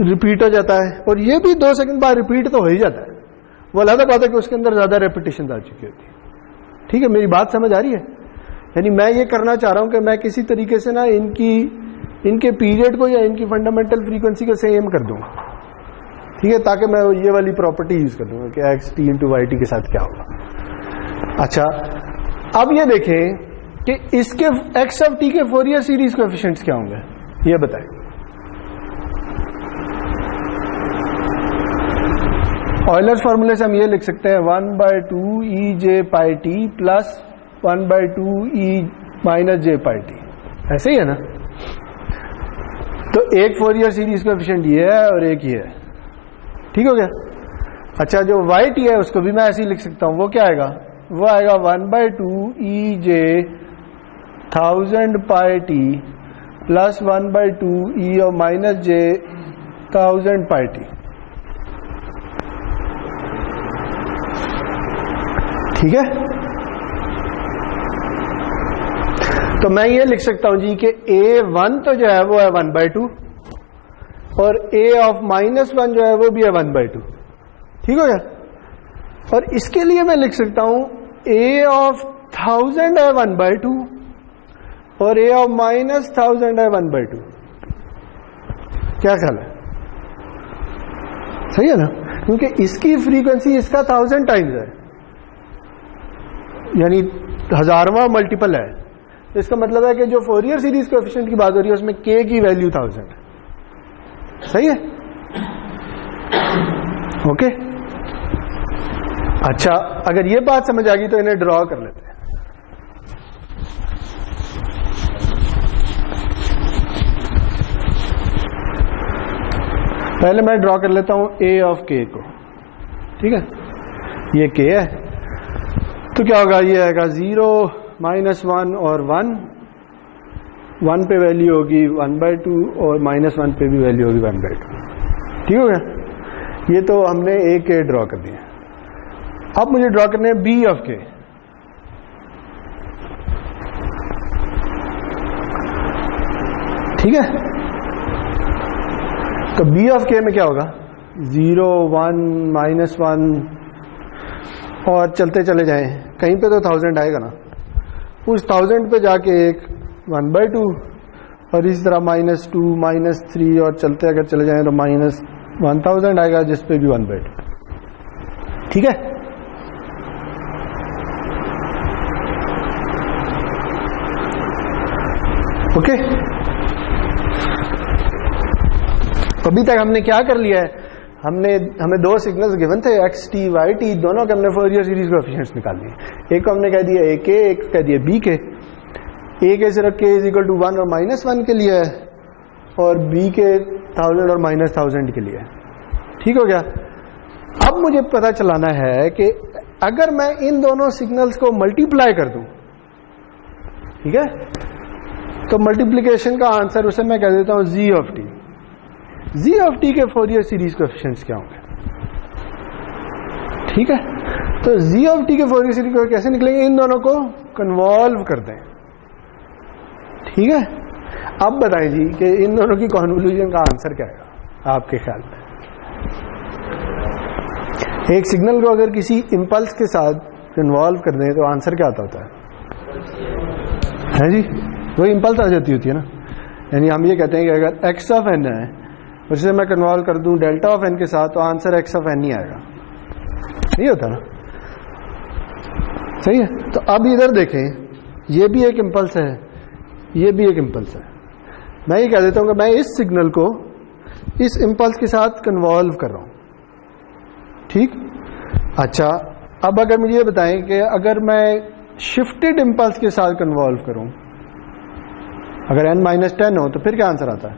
रिपीट हो जाता है, और ये भी 2 सेकंड बाद रिपीट तो हो ही जाता है। वो अलग बात है कि उसके अंदर ज्यादा रेपिटेशन आ चुकी होती है। ठीक है, मेरी बात समझ आ रही है? यानी मैं ये करना चाह रहा हूं कि मैं किसी तरीके से ना इनके पीरियड को या इनकी फंडामेंटल फ्रीक्वेंसी को सेम कर दूं। ठीक है, ताकि मैं ये वाली प्रॉपर्टी यूज कर दूंगा कि x t into y t के साथ क्या होगा। अच्छा, अब ये देखें कि इसके एक्स ऑफ टी के फोरियर सीरीज कोएफिशिएंट्स क्या होंगे, ये बताएं। ऑयलर्स फॉर्मूले से हम ये लिख सकते हैं 1/2 ई जे pi T plus 1/2 E minus जे पाई टी। ऐसे ही है ना? तो एक फोरियर सीरीज कोएफिशिएंट ये है और एक ये है। ठीक हो गया? अच्छा, जो वाई टी है उसको भी मैं ऐसे ही लिख सकता हूं। वो क्या आएगा? वो आएगा 1/2 ई जे 1000 पाई टी प्लस 1/2 ई और माइनस जे 1000 पाई टी। ठीक है, तो मैं ये लिख सकता हूं जी कि A1 तो जो है वो है 1/2 और A ऑफ -1 जो है वो भी है 1/2। ठीक हो गया? और इसके लिए मैं लिख सकता हूं A ऑफ 1000 है 1/2 और A ऑफ -1000 है 1/2। क्या ख्याल है? सही है ना? क्योंकि इसकी फ्रीक्वेंसी इसका 1000 टाइम्स है, यानी 1000वां मल्टीपल है। तो इसका मतलब है कि जो फोरियर सीरीज कोएफिशिएंट की बात हो रही है उसमें k की वैल्यू 1000 है। सही है? ओके, अच्छा, अगर ये बात समझ आ गई तो इन्हें ड्रॉ कर लेते हैं। पहले मैं ड्रॉ कर लेता हूं a ऑफ k को। ठीक है, ये k है, तो क्या होगा? ये आएगा 0 -1 और 1 पे वैल्यू होगी 1/2 और -1 पे भी वैल्यू होगी 1/2। ठीक हो गया? ये तो हमने a के ड्रॉ कर दिया। अब मुझे ड्रॉ करने हैं b ऑफ k। ठीक है, तो बी ऑफ के में क्या होगा 0 1 -1 और चलते चले जाएं, कहीं पे तो 1000 आएगा ना, उस 1000 पे जाके एक 1/2 और इस तरह -2 -3 और चलते अगर चले जाएं तो -1000 आएगा जिस पे भी 1/2। ठीक है, ओके। अभी तक हमने क्या कर लिया है, हमें दो सिग्नल्स गिवन थे x t y t, दोनों के हमने फोरियर सीरीज कोएफिशिएंट्स निकाल लिए। एक को हमने कह दिया a k, एक कह दिया b के। a के सिर्फ k = 1 और -1 के लिए है और b के 1000 और -1000 के लिए है। ठीक हो गया। अब मुझे पता चलाना है कि अगर मैं इन दोनों सिग्नल्स को मल्टीप्लाई कर दूं, ठीक है, तो मल्टीप्लिकेशन का आंसर उसे मैं कह देता हूं z of t। z of t के फोरियर सीरीज कोएफिशिएंट्स क्या होंगे? ठीक है, तो z ऑफ t के फोरियर सीरीज को कैसे निकलेंगे? इन दोनों को कन्वॉल्व कर दें। ठीक है, अब बताएं जी कि इन दोनों की कॉन्वोल्यूशन का आंसर क्या है आपके ख्याल में? एक सिग्नल को अगर किसी इंपल्स के साथ कन्वॉल्व कर दें तो आंसर क्या आता है जी? वही इंपल्स आ जाती होती है ना। यानी हम ये कहते हैं कि अगर x ऑफ n है उसे मैं कन्वॉल्व कर दूं डेल्टा ऑफ n के साथ तो आंसर x ऑफ n ही आएगा। नहीं होता ना, सही है। तो अब इधर देखें, ये भी एक इंपल्स है, ये भी एक इंपल्स है। मैं ये कह देता हूं कि मैं इस सिग्नल को इस इंपल्स के साथ कन्वॉल्व कर रहा हूं। ठीक, अच्छा, अब अगर मुझे ये बताएं कि अगर मैं शिफ्टेड इंपल्स के साथ कन्वॉल्व करूं, अगर n-10 हो तो फिर क्या आंसर आता है?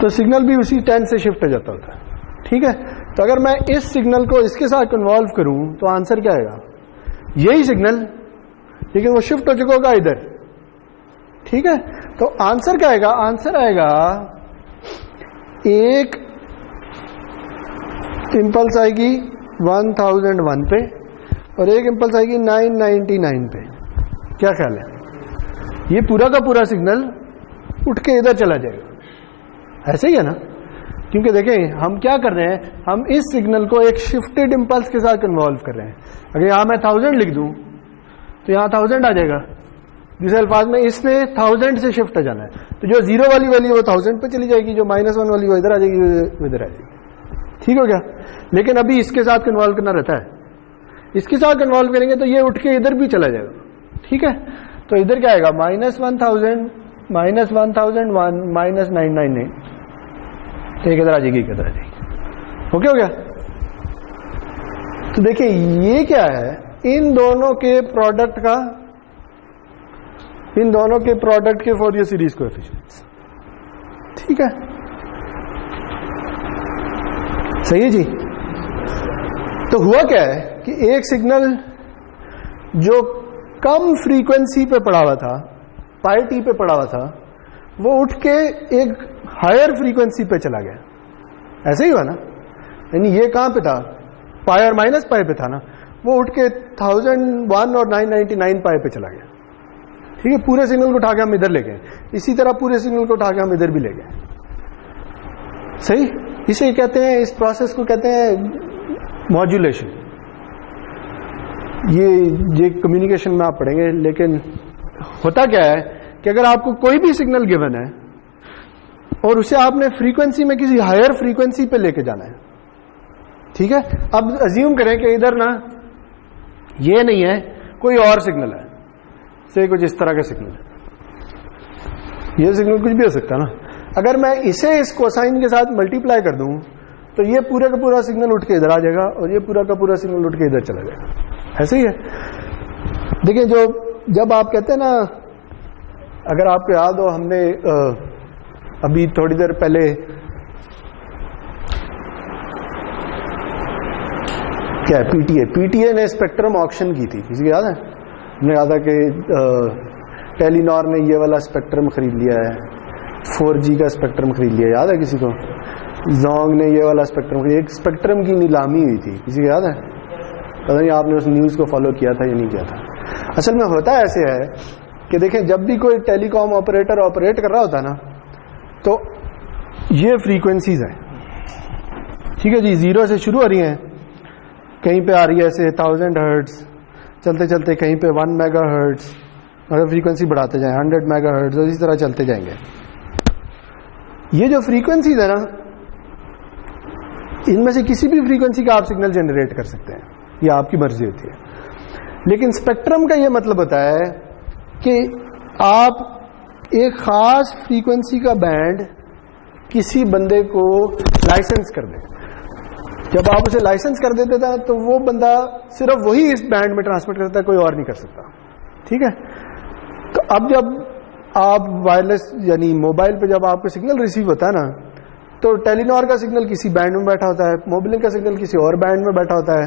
तो सिग्नल भी उसी 10 से शिफ्ट हो जाता होता है। ठीक है, तो अगर मैं इस सिग्नल को इसके साथ कन्वॉल्व करूं तो आंसर क्या आएगा? यही सिग्नल, लेकिन वो शिफ्ट हो चुका होगा इधर। ठीक है, तो आंसर क्या आएगा? आंसर आएगा एक इंपल्स आएगी 1001 पे और एक इंपल्स आएगी 999 पे। क्या ख्याल है? ये पूरा का पूरा सिग्नल उठ के इधर चला जाएगा। ऐसे ही है ना, क्योंकि देखें हम क्या कर रहे हैं, हम इस सिग्नल को एक शिफ्टेड इंपल्स के साथ कन्वॉल्व कर रहे हैं। अगर यहां मैं 1000 लिख दूं तो यहां 1000 आ जाएगा। दूसरे अल्फाज में इसने 1000 से शिफ्ट हो जाना है, तो जो 0 वाली वैल्यू वो 1000 पे चली जाएगी, जो -1 वाली वो इधर आ जाएगी, वो इधर आ जाएगी। ठीक हो गया। लेकिन अभी इसके साथ कन्वॉल्व करना रहता है, इसके साथ कन्वॉल्व करेंगे तो ये उठ के इधर भी चला जाएगा। ठीक है, तो इधर क्या आएगा? -1000 -1001 -999, तो एक इधर आ जाएगी, एक इधर आ जाएगी। ओके हो गया। तो देखिए ये क्या है, इन दोनों के प्रोडक्ट के फोरियर सीरीज कोएफिशिएंट्स। ठीक है, सही है जी। तो हुआ क्या है कि एक सिग्नल जो कम फ्रीक्वेंसी पे पड़ा हुआ था, पाई टी पे पड़ा हुआ था, वो उठ के एक हायर फ्रीक्वेंसी पे चला गया। ऐसे ही हुआ ना, यानी ये कहां पे था? पाई और माइनस पाई पे था ना, वो उठ के 1001 और 999 पाई पे चला गया। ठीक है, पूरे सिग्नल को उठा के हम इधर ले गए, इसी तरह पूरे सिग्नल को उठा के हम इधर भी ले गए। सही, इसे कहते हैं, इस प्रोसेस को कहते हैं मॉड्यूलेशन। ये कम्युनिकेशन में आप पढ़ेंगे। लेकिन होता क्या है कि अगर आपको कोई भी सिग्नल गिवन है और उसे आपने फ्रीक्वेंसी में किसी हायर फ्रीक्वेंसी पे लेके जाना है, ठीक है, अब अज्यूम करें कि इधर ना ये नहीं है, कोई और सिग्नल है, से कुछ इस तरह का सिग्नल है, ये सिग्नल कुछ भी हो सकता है ना। अगर मैं इसे इस कोसाइन के साथ मल्टीप्लाई कर दूं तो ये पूरा का पूरा सिग्नल उठ के इधर आ जाएगा और ये पूरा का पूरा सिग्नल उठ के इधर चला जाएगा। ऐसे ही है। देखिए, जब आप कहते हैं ना, अगर आपको याद हो, हमने अभी थोड़ी देर पहले क्या है, पीटीए ने स्पेक्ट्रम ऑक्शन की थी, किसी को याद है? हमने कहा था कि टेलीनॉर ने ये वाला स्पेक्ट्रम खरीद लिया है, 4G का स्पेक्ट्रम खरीद लिया, याद है किसी को? जोंग ने ये वाला स्पेक्ट्रम खरीद, एक स्पेक्ट्रम की नीलामी हुई थी, किसी को याद है? पता नहीं आपने उस न्यूज को फॉलो किया था या नहीं किया था। असल में होता ऐसे है कि देखें जब भी कोई टेलीकॉम ऑपरेटर ऑपरेट कर रहा होता है ना, तो ये फ्रीक्वेंसीज हैं, ठीक है जी, 0 से शुरू हो रही हैं, कहीं पे आ रही है ऐसे 1000 हर्ट्ज, चलते चलते कहीं पे 1 मेगा हर्ट्ज, अगर फ्रीक्वेंसी बढ़ाते जाएं 100 मेगा हर्ट्ज, इसी तरह चलते जाएंगे। ये जो फ्रीक्वेंसीज है ना, इनमें से किसी भी फ्रीक्वेंसी का आप सिग्नल जनरेट कर सकते हैं, ये आपकी मर्जी होती है। लेकिन स्पेक्ट्रम का ये मतलब होता है कि आप एक खास फ्रीक्वेंसी का बैंड किसी बंदे को लाइसेंस कर दें। जब आप उसे लाइसेंस कर देते थे तो वो बंदा सिर्फ वही इस बैंड में ट्रांसमिट करता है, कोई और नहीं कर सकता, ठीक है। तो अब जब आप वायरलेस यानी मोबाइल पे जब आपको सिग्नल रिसीव होता है ना, तो टेलीनॉर का सिग्नल किसी बैंड में बैठा होता है, मोबिलिंक का सिग्नल किसी और बैंड में बैठा होता है,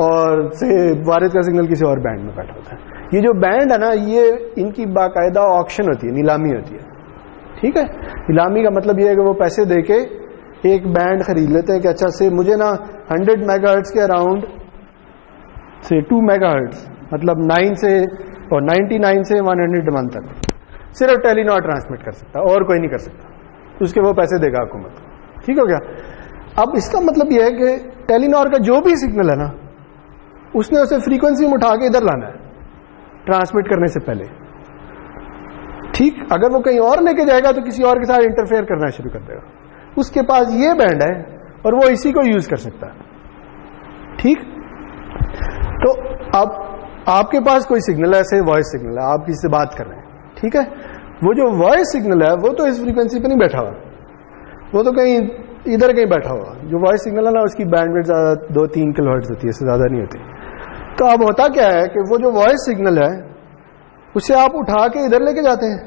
और से वारिद का सिग्नल किसी और बैंड में बैठा होता है। ये जो बैंड है ना, ये इनकी बाकायदा ऑक्शन होती है, नीलामी होती है, ठीक है। नीलामी का मतलब ये है कि वो पैसे दे के एक बैंड खरीद लेते हैं कि अच्छा से मुझे ना 100 मेगाहर्ट्ज के अराउंड से 2 मेगाहर्ट्ज, मतलब 9 से और 99 से 101 तक सिर्फ टेलीनॉर ट्रांसमिट कर सकता है, और कोई नहीं कर सकता, उसके वो पैसे देगा हुकूमत, ठीक हो गया। अब इसका मतलब यह है कि टेलीनॉर का जो भी सिग्नल है ना, उसने उसे फ्रीक्वेंसी में उठा के इधर लाना है ट्रांसमिट करने से पहले, ठीक। अगर वो कहीं और लेके जाएगा तो किसी और के साथ इंटरफेयर करना शुरू कर देगा। उसके पास ये बैंड है और वो इसी को यूज कर सकता है, ठीक। तो अब आपके पास कोई सिग्नल है, ऐसे वॉइस सिग्नल है, आप किसी से बात कर रहे हैं, ठीक है। वो जो वॉइस सिग्नल है वो तो इस फ्रीक्वेंसी पे नहीं बैठा हुआ, वो तो कहीं इधर कहीं बैठा हुआ। जो वॉइस सिग्नल है ना, उसकी बैंडविड्थ ज्यादा 2-3 किलोहर्ट्ज होती है, इससे ज्यादा नहीं होती। तो अब होता क्या है कि वो जो वॉइस सिग्नल है उसे आप उठा के इधर लेके जाते हैं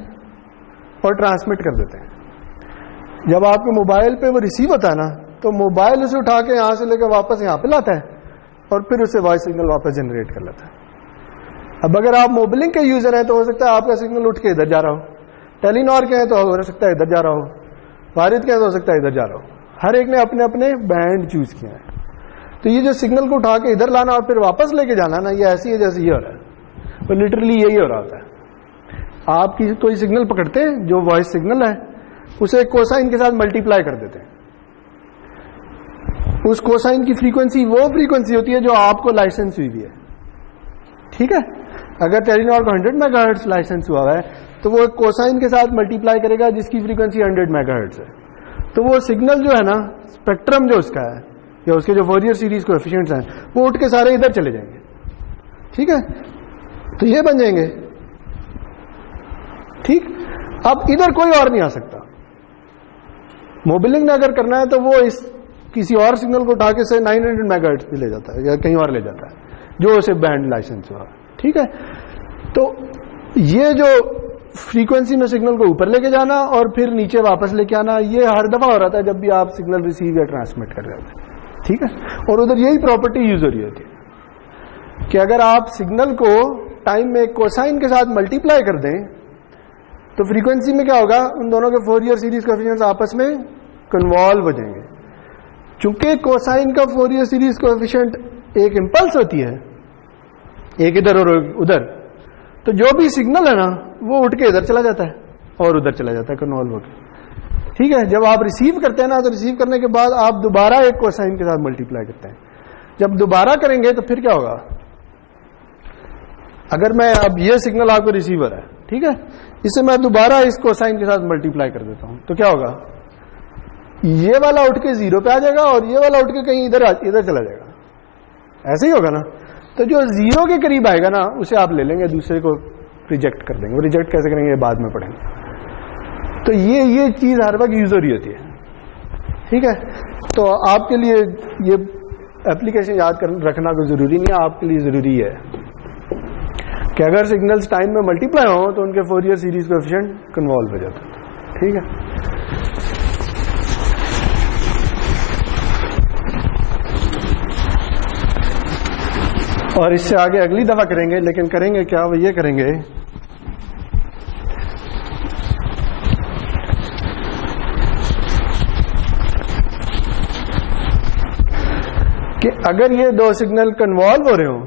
और ट्रांसमिट कर देते हैं। जब आपके मोबाइल पे वो रिसीव होता है ना, तो मोबाइल उसे उठा के यहां से लेकर वापस यहां पे लाता है और फिर उसे वॉइस सिग्नल वापस जनरेट कर लेता है। अब अगर आप मोबिलिंक के यूजर हैं तो हो सकता है आपका सिग्नल उठ के इधर जा रहा हो, टेलीनॉर के हैं तो हो सकता है इधर जा रहा हो, वारिद के हैं तो हो सकता है इधर जा रहा हो। हर एक ने अपने अपने बैंड चूज किया है। तो ये जो सिग्नल को उठा के इधर लाना और फिर वापस लेके जाना ना, ये ऐसी है जैसे ये हो रहा है, तो लिटरली यही हो रहा होता है। आप कोई सिग्नल पकड़ते हैं जो वॉइस सिग्नल है, उसे कोसाइन के साथ मल्टीप्लाई कर देते हैं। उस कोसाइन की फ्रीक्वेंसी वो फ्रीक्वेंसी होती है जो आपको लाइसेंस हुई है, ठीक है। अगर टेलीनॉर को 100 मेगाहर्ट्ज लाइसेंस हुआ है तो वो कोसाइन के साथ मल्टीप्लाई करेगा जिसकी फ्रीक्वेंसी 100 मेगाहर्ट्ज है। तो वो सिग्नल जो है ना, स्पेक्ट्रम जो उसका है या उसके जो फोरियर सीरीज कोएफिशिएंट्स हैं, वो उठ के सारे इधर चले जाएंगे, ठीक है। तो ये बन जाएंगे, ठीक। अब इधर कोई और नहीं आ सकता। मोबिलिंक ने अगर करना है तो वो इस किसी और सिग्नल को उठा के से 900 मेगाहर्ट्ज पे ले जाता है या कहीं और ले जाता है जो उसे बैंड लाइसेंस हुआ, ठीक है। तो ये जो फ्रीक्वेंसी में सिग्नल को ऊपर लेके जाना और फिर नीचे वापस लेके आना, ये हर दफा हो रहा था जब भी आप सिग्नल रिसीव या ट्रांसमिट कर रहे थे, ठीक है। और उधर यही प्रॉपर्टी यूज हो रही होती है कि अगर आप सिग्नल को टाइम में कोसाइन के साथ मल्टीप्लाई कर दें तो फ्रीक्वेंसी में क्या होगा, उन दोनों के फोरियर सीरीज कोएफिशिएंट्स आपस में कन्वॉल्व हो जाएंगे। चूंकि कोसाइन का फोरियर सीरीज कोएफिशिएंट एक इंपल्स होती है, एक इधर और उधर, तो जो भी सिग्नल है ना वो उठ के इधर चला जाता है और उधर चला जाता है कन्वॉल्व होकर, ठीक है। जब आप रिसीव करते हैं ना, तो रिसीव करने के बाद आप दोबारा एक कोसाइन के साथ मल्टीप्लाई करते हैं। जब दोबारा करेंगे तो फिर क्या होगा, अगर मैं अब ये सिग्नल आपको रिसीवर है, ठीक है, इसे मैं दोबारा इस कोसाइन के साथ मल्टीप्लाई कर देता हूं, तो क्या होगा, ये वाला उठ के 0 पे आ जाएगा और ये वाला उठ के कहीं इधर चला जाएगा, ऐसे ही होगा ना। तो जो 0 के करीब आएगा ना, उसे आप ले लेंगे, दूसरे को रिजेक्ट कर देंगे। वो रिजेक्ट कैसे करेंगे ये बाद में पढ़ेंगे। तो ये चीज हर वक्त यूज हो रही होती है, ठीक है। तो आपके लिए ये एप्लीकेशन याद रखना कोई जरूरी नहीं है, आपके लिए जरूरी है कि अगर सिग्नल्स टाइम में मल्टीप्लाई हो तो उनके फोरियर सीरीज कोएफिशिएंट कन्वॉल्व हो जाता है, ठीक है। और इससे आगे अगली दफा करेंगे, लेकिन करेंगे क्या, वो ये करेंगे कि अगर ये दो सिग्नल कन्वॉल्व हो रहे हो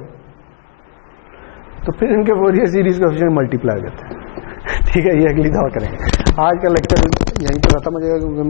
तो फिर इनके फोरियर सीरीज कोएफिशिएंट मल्टीप्लाई हो जाते हैं। ठीक है, ये अगली दफा करेंगे। आज का लेक्चर यहीं पर खत्म हो जाएगा, क्योंकि